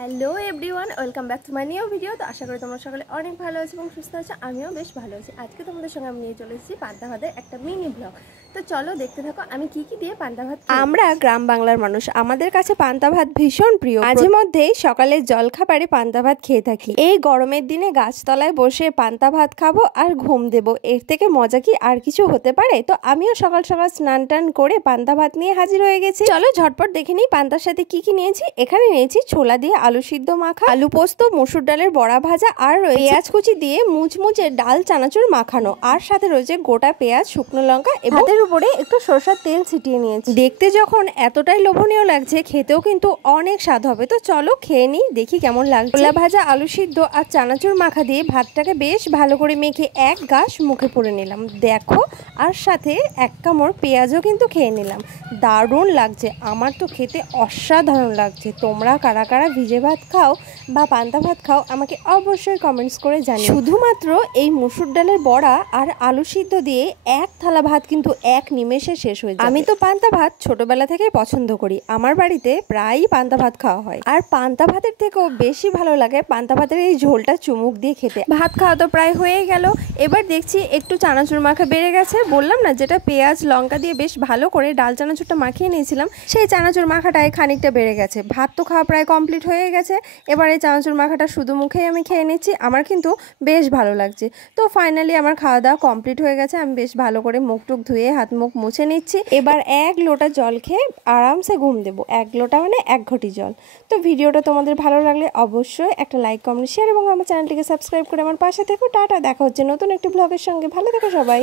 Hello everyone, welcome back to my new video. তো আশা করি তোমরা সকলে অনেক ভালো আছো এবং সুস্থ আছো। আমিও বেশ ভালো আছি। আজকে তোমাদের সঙ্গে আমি নিয়ে চলে এসেছি পান্তা ভাতের একটা মিনি ব্লগ। তো চলো দেখতে থাকো আমি কি দিয়ে পান্তা ভাত। আমরা গ্রাম বাংলার মানুষ, আমাদের কাছে পান্তা ভাত ভীষণ প্রিয়। মাঝে মধ্যেই সকালের জলখাবারে পান্তা ভাত খেয়ে থাকি। এই গরমের দিনে গাছতলায় বসে পান্তা ভাত খাবো আর ঘুম দেবো, এর থেকে মজা কি আর কিছু হতে পারে? তো আমিও সকাল সকাল স্নান টান করে পান্তা ভাত নিয়ে হাজির হয়ে গেছি। চলো ঝটপট দেখে নিই পান্তার সাথে কি কি নিয়েছি। এখানে নিয়েছি ছোলা দিয়ে আলু সিদ্ধ মাখা, আলু পোস্ত, মসুর ডালের বড়া ভাজা, আর পেঁয়াজ কুচি দিয়ে মুচমুচে ডাল চানাচুর মাখানো, আর সাথে রয়েছে গোটা পেঁয়াজ, শুকনো লঙ্কা এবং এর উপরে একটু সরষের তেল ছিটিয়ে নিয়েছি। দেখতে যখন এতটাই লোভনীয় লাগছে, খেতেও কিন্তু অনেক স্বাদ হবে। তো চলো খেয়ে নিই, দেখি কেমন লাগছে। ছোলা ভাজা, আলু সিদ্ধ আর চানাচুর মাখা দিয়ে ভাতটাকে বেশ ভালো করে মেখে এক গাছ মুখে পুরে নিলাম। দেখো, আর সাথে এক কামড় পেঁয়াজও কিন্তু খেয়ে নিলাম। দারুণ লাগছে, আমার তো খেতে অসাধারণ লাগছে। তোমরা কারা কারা ভিজে ভাত খাও বা পান্তা ভাত খাও আমাকে অবশ্যই কমেন্টস করে জানিও। শুধুমাত্র এই মসুর ডালের বড়া আর আলু সিদ্ধ দিয়ে এক থালা ভাত কিন্তু এক নিমেষে শেষ হয়ে যায়। আমি তো পান্তা ভাত ছোটবেলা থেকেই পছন্দ করি, আমার বাড়িতে প্রায়ই পান্তা ভাত খাওয়া হয়। আর পান্তা ভাতের থেকেও বেশি ভালো লাগে পান্তা ভাতের এই ঝোলটা চুমুক দিয়ে খেতে। ভাত খাওয়া তো প্রায় হয়ে গেল, এবার দেখছি একটু চানাচুর মাখা বেড়ে গেছে। বললাম না, যেটা পেঁয়াজ লঙ্কা দিয়ে বেশ ভালো করে ডাল চানাচুরটা মাখিয়ে নিয়েছিলাম, সেই চানাচুর মাখাটায় খানিকটা বেড়ে গেছে। ভাত তো খাওয়া প্রায় কমপ্লিট হয়ে গেছে। এবার এই চানাচুর মাখাটা শুধু মুখেই আমি খেয়ে নিচ্ছি, আমার কিন্তু বেশ ভালো লাগছে। তো ফাইনালি আমার খাওয়া দাওয়া কমপ্লিট হয়ে গেছে। আমি বেশ ভালো করে মুখ টুক ধুয়ে হাত মুখ মুছে নিচ্ছি। এবার এক লোটা জল খেয়ে আরামসে ঘুম দেবো। এক লোটা মানে এক ঘটি জল। তো ভিডিওটা তোমাদের ভালো লাগলে অবশ্যই একটা লাইক, কমেন্ট, শেয়ার এবং আমার চ্যানেলটিকে সাবস্ক্রাইব করে আমার পাশে থেকো। টাটা, দেখা হচ্ছে নতুন একটি ব্লগের সঙ্গে। ভালো থেকো সবাই।